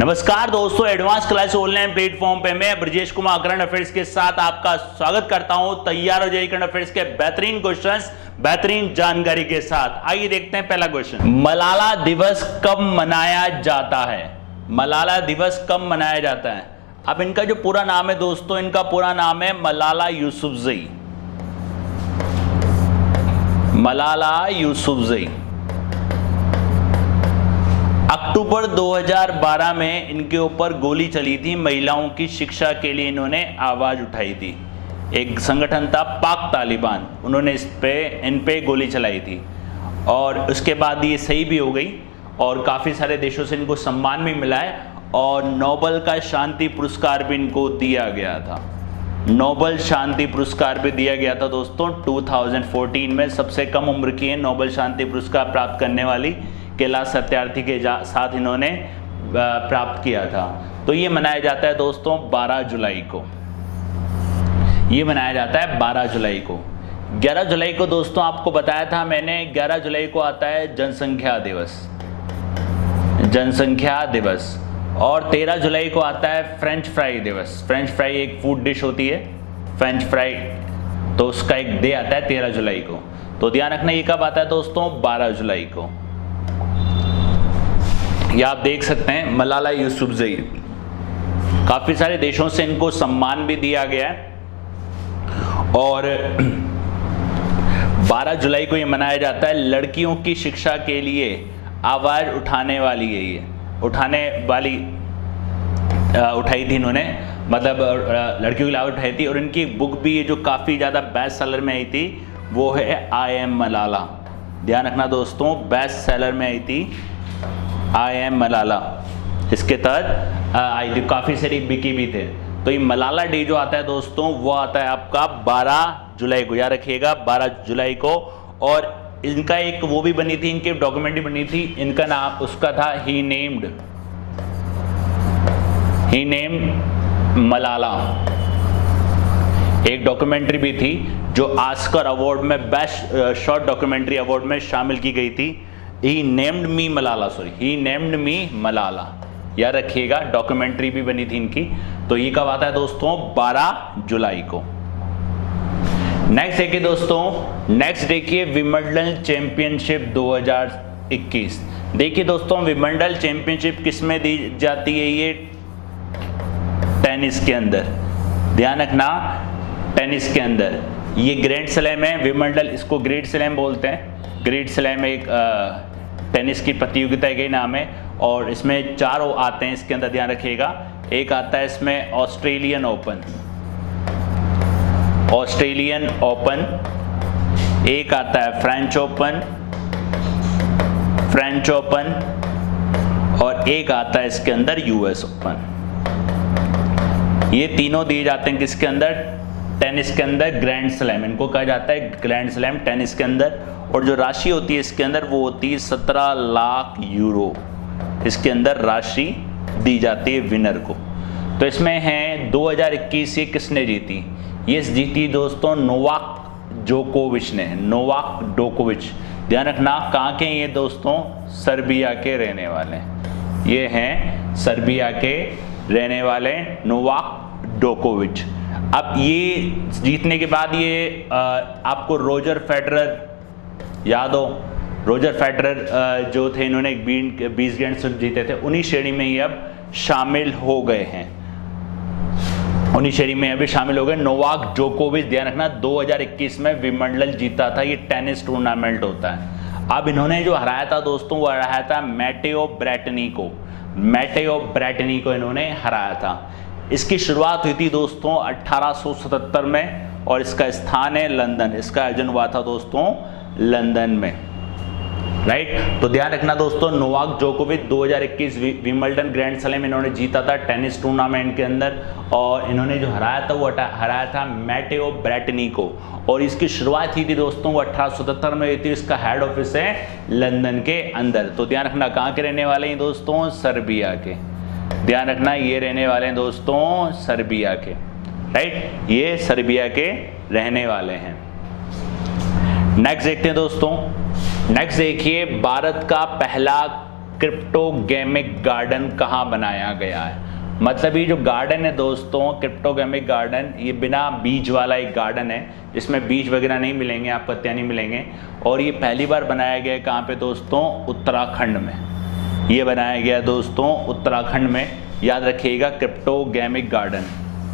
नमस्कार दोस्तों, advance class online platform पे मैं ब्रजेश कुमार करंट अफेयर्स के साथ आपका स्वागत करता हूं। तैयार हो जाइए करंट अफेयर्स के बेहतरीन क्वेश्चंस बेहतरीन जानकारी के साथ। आइए देखते हैं पहला क्वेश्चन। मलाला दिवस कब मनाया जाता है? मलाला दिवस कब मनाया जाता है? अब इनका जो पूरा नाम है दोस्तों, इनका पूरा नाम है मलाला यूसुफजई। मलाला यूसुफजई। अक्टूबर 2012 में इनके ऊपर गोली चली थी। महिलाओं की शिक्षा के लिए इन्होंने आवाज उठाई थी। एक संगठन था पाक तालिबान, उन्होंने इन पे गोली चलाई थी और उसके बाद ये सही भी हो गई और काफ़ी सारे देशों से इनको सम्मान भी मिला है और नोबेल का शांति पुरस्कार भी इनको दिया गया था। नोबेल शांति पुरस्कार भी दिया गया था दोस्तों 2014 में। सबसे कम उम्र की है नोबेल शांति पुरस्कार प्राप्त करने वाली, कैलाश सत्यार्थी के साथ इन्होंने प्राप्त किया था। तो ये मनाया जाता है दोस्तों 12 जुलाई को। ये मनाया जाता है 12 जुलाई को। 11 जुलाई को दोस्तों आपको बताया था मैंने, 11 जुलाई को आता है जनसंख्या दिवस। जनसंख्या दिवस। और 13 जुलाई को आता है फ्रेंच फ्राई दिवस। फ्रेंच फ्राई एक फूड डिश होती है, फ्रेंच फ्राई, तो उसका एक डे आता है 13 जुलाई को। तो ध्यान रखना ये कब आता है दोस्तों? 12 जुलाई को। ये आप देख सकते हैं मलाला यूसुफजई। काफी सारे देशों से इनको सम्मान भी दिया गया है और 12 जुलाई को ये मनाया जाता है। लड़कियों की शिक्षा के लिए आवाज उठाने वाली है ये, उठाई थी इन्होंने, मतलब लड़कियों की आवाज उठाई थी। और इनकी एक बुक भी है जो काफ़ी ज़्यादा बेस्ट सेलर में आई थी, वो है आई एम मलाला। ध्यान रखना दोस्तों, बेस्ट सेलर में आई थी आई एम मलाला। इसके तहत आई थी, काफ़ी सारी बिकी भी थे। तो ये मलाला डे जो आता है दोस्तों, वो आता है आपका 12 जुलाई को। याद रखिएगा 12 जुलाई को। और इनका एक वो भी बनी थी, इनकी डॉक्यूमेंट्री बनी थी, इनका नाम उसका था ही नेम्ड मलाला। एक डॉक्यूमेंट्री भी थी जो ऑस्कर अवार्ड में बेस्ट शॉर्ट डॉक्यूमेंट्री अवार्ड में शामिल की गई थी। ही नेम्ड मी मलाला। याद रखिएगा, डॉक्यूमेंट्री भी बनी थी इनकी। तो ये कब आता है दोस्तों? 12 जुलाई को। नेक्स्ट देखिए दोस्तों, नेक्स्ट देखिए विंबलडन चैंपियनशिप 2021। देखिए दोस्तों, विंबलडन चैंपियनशिप किस में दी जाती है? ये टेनिस के अंदर। ध्यान रखना, टेनिस के अंदर। ये ग्रैंड स्लैम है विंबलडन, इसको ग्रेट स्लैम बोलते हैं। ग्रेट स्लैम एक टेनिस की प्रतियोगिता का नाम है और इसमें 4 आते हैं इसके अंदर, ध्यान रखिएगा। एक आता है इसमें ऑस्ट्रेलियन ओपन, एक आता है फ्रेंच ओपन और एक आता है इसके अंदर यूएस ओपन। ये तीनों दिए जाते हैं किसके अंदर? टेनिस के अंदर। ग्रैंड स्लैम इनको कहा जाता है, ग्रैंड स्लैम टेनिस के अंदर। और जो राशि होती है इसके अंदर, वो होती है 17 लाख यूरो। इसके अंदर राशि दी जाती है विनर को। तो इसमें है 2021 ये किसने जीती? ये जीती दोस्तों नोवाक जोकोविच ने। नोवाक जोकोविच। ध्यान रखना, कहाँ के ये दोस्तों? सर्बिया के रहने वाले। ये हैं सर्बिया के रहने वाले नोवाक जोकोविच। अब ये जीतने के बाद ये आपको रोजर फेडरर याद हो? रोजर फेडरर जो थे, इन्होंने 20 ग्रैंड स्लैम जीते थे। उन्हीं श्रेणी में ये अब शामिल हो गए हैं। नोवाक जोकोविच, ध्यान रखना, 2021 में विंबलडन जीता था। ये टेनिस टूर्नामेंट होता है। अब इन्होंने जो हराया था दोस्तों, वो हराया था मैटेओ ब्रेटनी को इन्होंने हराया था। इसकी शुरुआत हुई थी दोस्तों 1877 में और इसका स्थान है लंदन। इसका आयोजन हुआ था दोस्तों लंदन में, राइट। तो ध्यान रखना दोस्तों, नोवाक जोकोविच 2021 विंबलडन ग्रैंड स्लैम इन्होंने जीता था टेनिस टूर्नामेंट के अंदर। और इन्होंने जो हराया था, वो हराया था मैटेओ ब्रेटनी को। और इसकी शुरुआत ही थी दोस्तों वो 1877 में हुई थी। इसका हेड ऑफिस है लंदन के अंदर। तो ध्यान रखना, कहाँ के रहने वाले हैं दोस्तों? सर्बिया के। ध्यान रखना, ये रहने वाले हैं दोस्तों सर्बिया के, राइट। ये सर्बिया के रहने वाले हैं। नेक्स्ट देखते हैं दोस्तों, नेक्स्ट देखिए, भारत का पहला क्रिप्टोगेमिक गार्डन कहाँ बनाया गया है। मतलब ये जो गार्डन है दोस्तों, क्रिप्टोगेमिक गार्डन, ये बिना बीज वाला एक गार्डन है जिसमें बीज वगैरह नहीं मिलेंगे, आप पत्तियाँ नहीं मिलेंगे। और ये पहली बार बनाया गया है कहाँ पे दोस्तों, उत्तराखंड में। ये बनाया गया दोस्तों उत्तराखंड में, याद रखिएगा। क्रिप्टोगेमिक गार्डन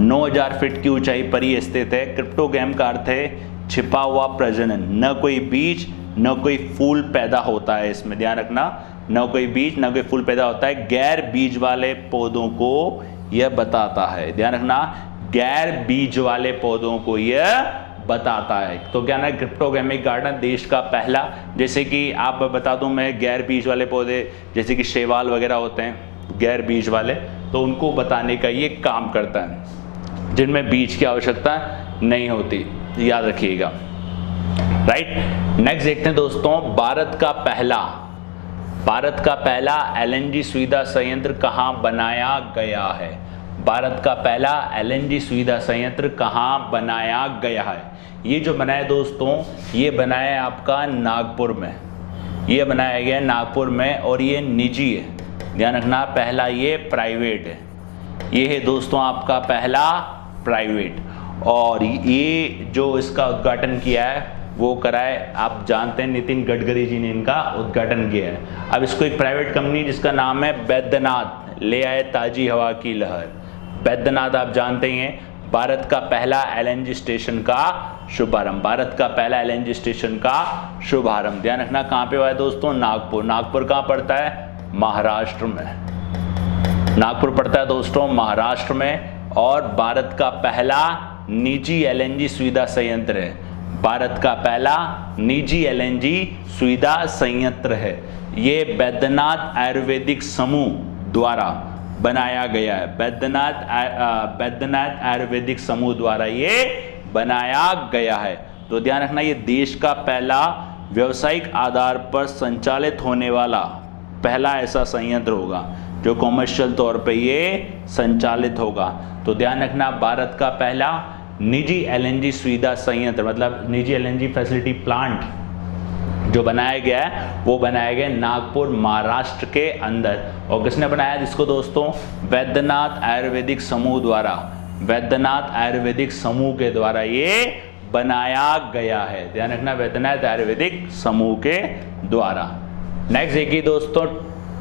9000 फीट की ऊंचाई पर ही स्थित है। क्रिप्टोगेम का अर्थ है छिपा हुआ प्रजनन, न कोई बीज न कोई फूल पैदा होता है इसमें, ध्यान रखना, न कोई बीज न कोई फूल पैदा होता है। गैर बीज वाले पौधों को यह बताता है, ध्यान रखना, गैर बीज वाले पौधों को यह बताता है। तो क्या ना, क्रिप्टोगेमिक गार्डन देश का पहला, जैसे कि आप बता दूं मैं, गैर बीज वाले पौधे जैसे कि शैवाल वगैरह होते हैं गैर बीज वाले, तो उनको बताने का ये काम करता है, जिनमें बीज की आवश्यकता नहीं होती, याद रखिएगा। राइट, नेक्स्ट देखते हैं दोस्तों, भारत का पहला एलएनजी सुविधा संयंत्र कहाँ बनाया गया है। भारत का पहला एलएनजी सुविधा संयंत्र कहाँ बनाया गया है। ये जो बनाया दोस्तों, ये बनाया है आपका नागपुर में, ये बनाया गया नागपुर में, और ये निजी है, ध्यान रखना, पहला ये प्राइवेट है, ये है दोस्तों आपका पहला प्राइवेट। और ये जो इसका उद्घाटन किया है वो कराए, आप जानते हैं नितिन गडकरी जी ने इनका उद्घाटन किया है। अब इसको एक प्राइवेट कंपनी जिसका नाम है बैद्यनाथ ले आए ताजी हवा की लहर। बैद्यनाथ आप जानते ही हैं, भारत का पहला एलएनजी स्टेशन का शुभारंभ, भारत का पहला एलएनजी स्टेशन का शुभारंभ। ध्यान रखना कहाँ पे हुआ है दोस्तों, नागपुर। नागपुर कहाँ पड़ता है, महाराष्ट्र में, नागपुर पड़ता है दोस्तों महाराष्ट्र में। और भारत का पहला निजी एलएनजी सुविधा संयंत्र है, भारत का पहला निजी एलएनजी सुविधा संयंत्र है। ये बैद्यनाथ आयुर्वेदिक समूह द्वारा बनाया गया है, बैद्यनाथ आयुर्वेदिक समूह द्वारा ये बनाया गया है। तो ध्यान रखना, ये देश का पहला व्यावसायिक आधार पर संचालित होने वाला पहला ऐसा संयंत्र होगा जो कॉमर्शियल तौर पे ये संचालित होगा। तो ध्यान रखना, भारत का पहला निजी एलएनजी सुविधा संयंत्र, मतलब निजी एलएनजी फैसिलिटी प्लांट जो बनाया गया है वो बनाया गया नागपुर महाराष्ट्र के अंदर। और किसने बनाया जिसको दोस्तों, बैद्यनाथ आयुर्वेदिक समूह द्वारा, बैद्यनाथ आयुर्वेदिक समूह के द्वारा ये बनाया गया है। ध्यान रखना, बैद्यनाथ आयुर्वेदिक समूह के द्वारा। नेक्स्ट देखिए दोस्तों,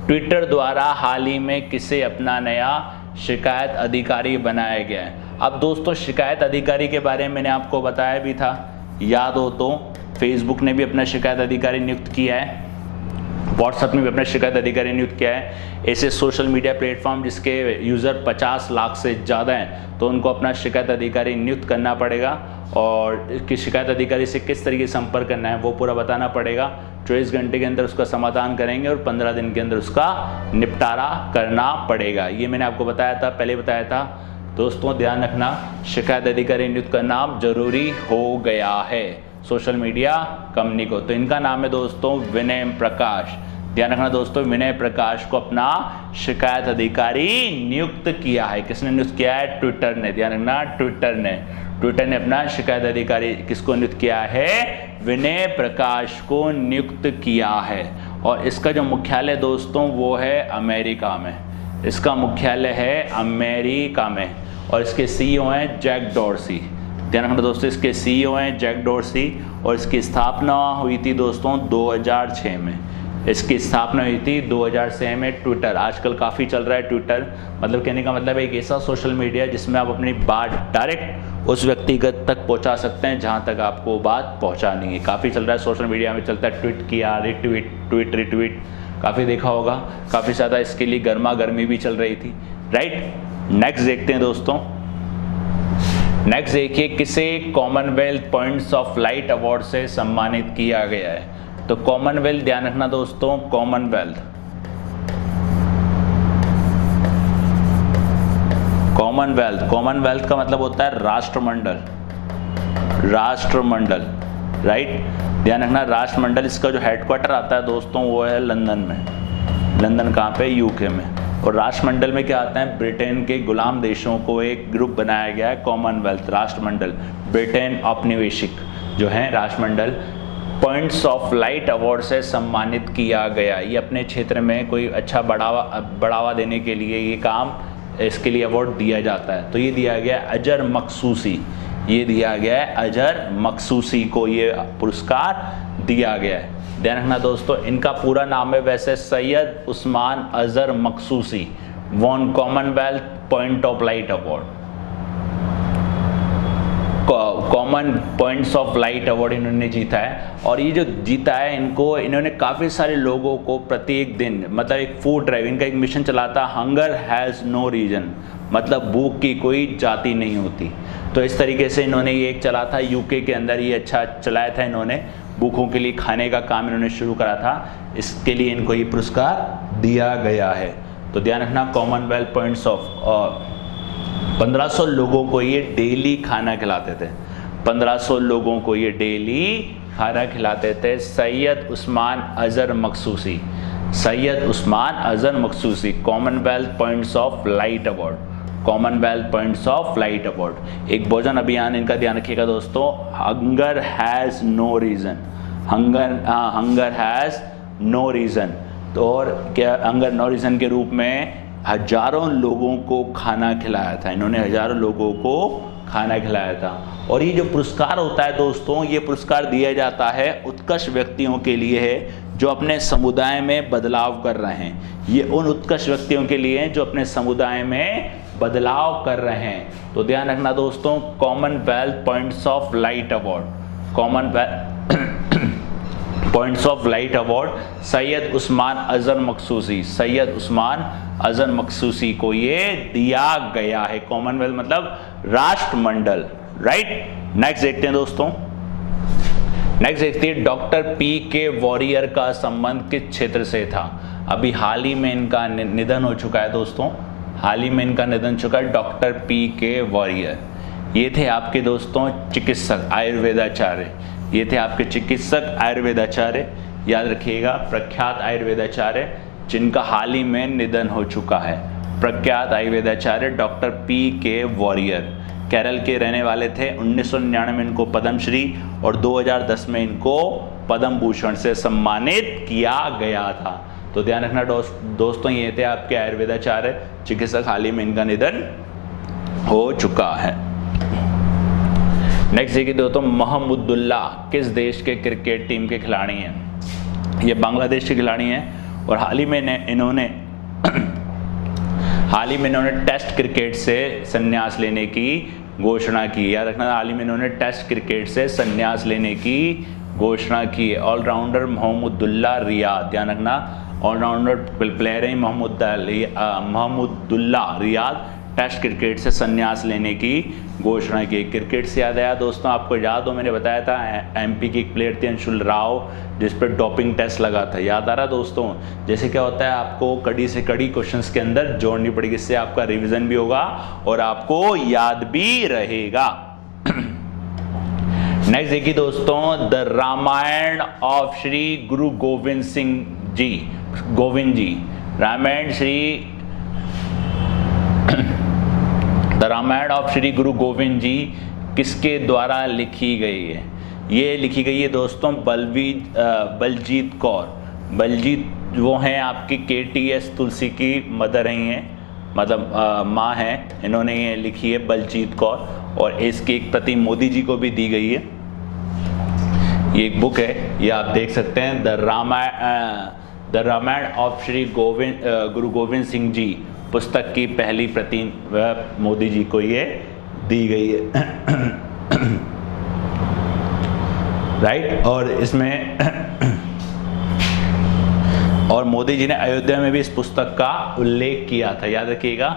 ट्विटर द्वारा हाल ही में किसे अपना नया शिकायत अधिकारी बनाया गया है। अब दोस्तों शिकायत अधिकारी के बारे में मैंने आपको बताया भी था, याद हो तो। फेसबुक ने भी अपना शिकायत अधिकारी नियुक्त किया है, व्हाट्सएप ने भी अपना शिकायत अधिकारी नियुक्त किया है। ऐसे सोशल मीडिया प्लेटफॉर्म जिसके यूज़र 50 लाख से ज़्यादा हैं तो उनको अपना शिकायत अधिकारी नियुक्त करना पड़ेगा, और किस शिकायत अधिकारी से किस तरीके से संपर्क करना है वो पूरा बताना पड़ेगा। 24 घंटे के अंदर उसका समाधान करेंगे और 15 दिन के अंदर उसका निपटारा करना पड़ेगा। ये मैंने आपको बताया था, पहले बताया था दोस्तों। ध्यान रखना, शिकायत अधिकारी नियुक्त करना जरूरी हो गया है सोशल मीडिया कंपनी को। तो इनका नाम है दोस्तों विनय प्रकाश। ध्यान रखना दोस्तों, विनय प्रकाश को अपना शिकायत अधिकारी नियुक्त किया है। किसने नियुक्त किया है, ट्विटर ने। ध्यान रखना, ट्विटर ने अपना शिकायत अधिकारी किसको नियुक्त किया है, विनय प्रकाश को नियुक्त किया है। और इसका जो मुख्यालय दोस्तों वो है अमेरिका में, इसका मुख्यालय है अमेरिका में, और इसके सीईओ हैं जैक डॉर्सी। ध्यान रखना दोस्तों, इसके सीईओ हैं जैक डॉर्सी, और इसकी स्थापना हुई थी दोस्तों 2006 में। इसकी स्थापना हुई थी 2006 में। ट्विटर आजकल काफ़ी चल रहा है। ट्विटर मतलब कहने का मतलब एक ऐसा सोशल मीडिया जिसमें आप अपनी बात डायरेक्ट उस व्यक्तिगत तक पहुंचा सकते हैं जहां तक आपको बात पहुंचानी है। काफ़ी चल रहा है सोशल मीडिया में, चलता है ट्वीट किया, रिट्वीट काफ़ी देखा होगा, काफ़ी ज़्यादा इसके लिए गर्मा गर्मी भी चल रही थी। राइट, नेक्स्ट देखते हैं दोस्तों। नेक्स्ट देखिए, किसे Commonwealth points of light award से सम्मानित किया गया है। तो कॉमनवेल्थ, ध्यान रखना दोस्तों, कॉमनवेल्थ का मतलब होता है राष्ट्रमंडल। राइट, ध्यान रखना, राष्ट्रमंडल। इसका जो हेडक्वार्टर आता है दोस्तों वो है लंदन में। लंदन कहाँ पे, यूके में। और राष्ट्रमंडल में क्या आता है, ब्रिटेन के गुलाम देशों को एक ग्रुप बनाया गया है, कॉमनवेल्थ राष्ट्रमंडल। ब्रिटेन औपनिवेशिक जो है राष्ट्रमंडल, पॉइंट्स ऑफ लाइट अवार्ड से सम्मानित किया गया। ये अपने क्षेत्र में कोई अच्छा बढ़ावा देने के लिए ये काम, इसके लिए अवार्ड दिया जाता है। तो ये दिया गया अजहर मखसूसी, ये दिया गया है अजहर मखसूसी को ये पुरस्कार दिया गया है। ध्यान रखना दोस्तों, इनका पूरा नाम है वैसे Syed Usman Azhar Maqsoosi won Commonwealth point of light award, common points of light award इन्होंने जीता है। और ये जो जीता है इन्होंने काफ़ी सारे लोगों को प्रत्येक दिन, मतलब एक फूड ड्राइव, इनका एक मिशन चलाता, हंगर हैज़ नो रीजन, मतलब भूख की कोई जाति नहीं होती। तो इस तरीके से इन्होंने ये एक चला था, यूके के अंदर ये अच्छा चलाया था इन्होंने, भूखों के लिए खाने का काम इन्होंने शुरू करा था, इसके लिए इनको ये पुरस्कार दिया गया है। तो ध्यान रखना, कॉमनवेल्थ पॉइंट्स ऑफ 1500 लोगों को ये डेली खाना खिलाते थे, 1500 लोगों को ये डेली खाना खिलाते थे। Syed Usman Azhar Maqsoosi, Syed Usman Azhar Maqsoosi, Commonwealth points of light award, Commonwealth points of light award. एक भोजन अभियान इनका ध्यान रखिएगा दोस्तों, hunger has no reason, hunger has no reason. तो और क्या हंगर नो रीज़न के रूप में हजारों लोगों को खाना खिलाया था, इन्होंने हजारों लोगों को खाना खिलाया था। और ये जो पुरस्कार होता है दोस्तों, ये पुरस्कार दिया जाता है उत्कृष्ट व्यक्तियों के लिए है जो अपने समुदाय में बदलाव कर रहे हैं। ये उन उत्कृष्ट व्यक्तियों के लिए हैं जो अपने समुदाय में बदलाव कर रहे हैं। तो ध्यान रखना दोस्तों, Commonwealth points of light award, Commonwealth points of light award Syed Usman Azhar Maqsoosi, Syed Usman Azhar Maqsoosi को ये दिया गया है। कॉमनवेल्थ मतलब राष्ट्रमंडल, राइट। नेक्स्ट देखते हैं दोस्तों, नेक्स्ट देखते हैं डॉक्टर पी के वॉरियर का संबंध किस क्षेत्र से था। अभी हाल ही में इनका निधन हो चुका है दोस्तों, हाल ही में इनका निधन चुका है डॉक्टर पी के वॉरियर। ये थे आपके दोस्तों चिकित्सक, आयुर्वेदाचार्य, ये थे आपके चिकित्सक आयुर्वेदाचार्य, याद रखिएगा, प्रख्यात आयुर्वेदाचार्य जिनका हाल ही में निधन हो चुका है। प्रख्यात आयुर्वेदाचार्य डॉक्टर पी के वॉरियर केरल के रहने वाले थे। 1999 में इनको पद्मश्री और 2010 में इनको पद्म भूषण से सम्मानित किया गया था। तो ध्यान रखना दोस्तों, ये थे आपके आयुर्वेदाचार्य चिकित्सक, हाल ही में इनका निधन हो चुका है। नेक्स्ट देखिए दोस्तों, मोहम्मदुल्लाह किस देश के क्रिकेट टीम के खिलाड़ी हैं। ये बांग्लादेश के खिलाड़ी हैं और हाल ही में इन्होंने टेस्ट क्रिकेट से संन्यास लेने की घोषणा की। याद रखना, हाल ही में इन्होंने टेस्ट क्रिकेट से संन्यास लेने की घोषणा की। ऑलराउंडर मोहम्मदुल्लाह रियाद, ध्यान रखना, ऑलराउंडर प्लेयर है मोहम्मदुल्लाह रियाद, टेस्ट क्रिकेट से संन्यास लेने की घोषणा की। क्रिकेट से याद आया दोस्तों, आपको याद हो मैंने बताया था एमपी की एक प्लेयर थी अंशुल राव जिस पर डोपिंग टेस्ट लगा था, याद आ रहा दोस्तों। जैसे क्या होता है, आपको कड़ी से कड़ी क्वेश्चंस के अंदर जोड़नी पड़ेगी, इससे आपका रिवीजन भी होगा और आपको याद भी रहेगा। नेक्स्ट देखिए दोस्तों, the Ramayan of Shri Guru Govind Singh ji, Govind ji, Ramayan Shri the Ramayan of Shri गुरु गोविंद जी किसके द्वारा लिखी गई है। ये लिखी गई है दोस्तों बलजीत कौर। बलजीत वो हैं आपकी KTS तुलसी की मदर रही हैं, मतलब माँ हैं, इन्होंने ये लिखी है बलजीत कौर। और इसकी एक प्रति मोदी जी को भी दी गई है। ये एक बुक है, ये आप देख सकते हैं, द रामायण ऑफ श्री गुरु गोविंद सिंह जी पुस्तक की पहली प्रति मोदी जी को ये दी गई है। राइट, और इसमें और मोदी जी ने अयोध्या में भी इस पुस्तक का उल्लेख किया था, याद रखिएगा,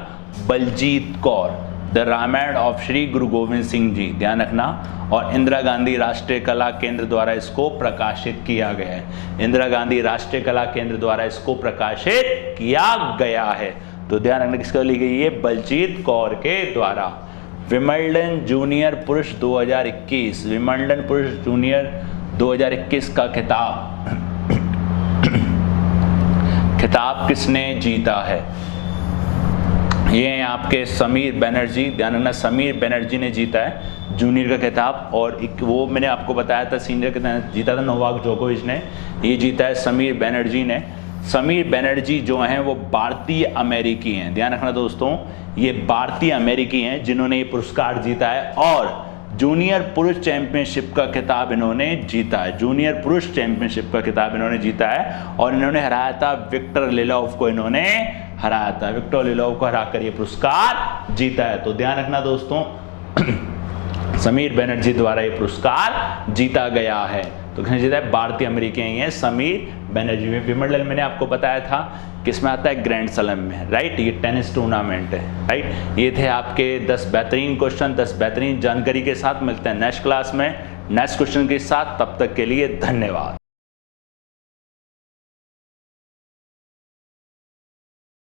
बलजीत कौर, द रामायण ऑफ श्री गुरु गोविंद सिंह जी, ध्यान रखना। और इंदिरा गांधी राष्ट्रीय कला केंद्र द्वारा इसको प्रकाशित किया गया है। इंदिरा गांधी राष्ट्रीय कला केंद्र द्वारा इसको प्रकाशित किया गया है। तो ध्यान रखना किसको ली गई है, बलजीत कौर के द्वारा। विंबलडन जूनियर पुरुष 2021, विंबलडन पुरुष जूनियर 2021 का खिताब किसने जीता है। ये हैं आपके समीर बनर्जी, ध्यान रखना, समीर बनर्जी ने जीता है जूनियर का खिताब, और एक वो मैंने आपको बताया था सीनियर का जीता था नोवाक जोकोविच ने, ये जीता है समीर बनर्जी ने। समीर बनर्जी जो हैं वो भारतीय अमेरिकी हैं, ध्यान रखना दोस्तों, ये भारतीय अमेरिकी हैं जिन्होंने ये पुरस्कार जीता है और जूनियर पुरुष चैंपियनशिप का खिताब इन्होंने जीता है। जूनियर पुरुष चैंपियनशिप का खिताब इन्होंने जीता है और इन्होंने हराया था विक्टर लिलोव को, इन्होंने हराया था विक्टर लिलोव को, हराकर ये पुरस्कार जीता है। तो ध्यान रखना दोस्तों समीर बनर्जी द्वारा ये पुरस्कार जीता गया है। तो किसने जीता है? भारतीय अमेरिकी हैं समीर बनर्जी। में विंबलडन मैंने आपको बताया था किसमें आता है? ग्रैंड स्लैम में, राइट। ये टेनिस टूर्नामेंट है, राइट। ये थे आपके 10 बेहतरीन क्वेश्चन, 10 बेहतरीन जानकारी के साथ। मिलते हैं नेक्स्ट क्लास में नेक्स्ट क्वेश्चन के साथ, तब तक के लिए धन्यवाद।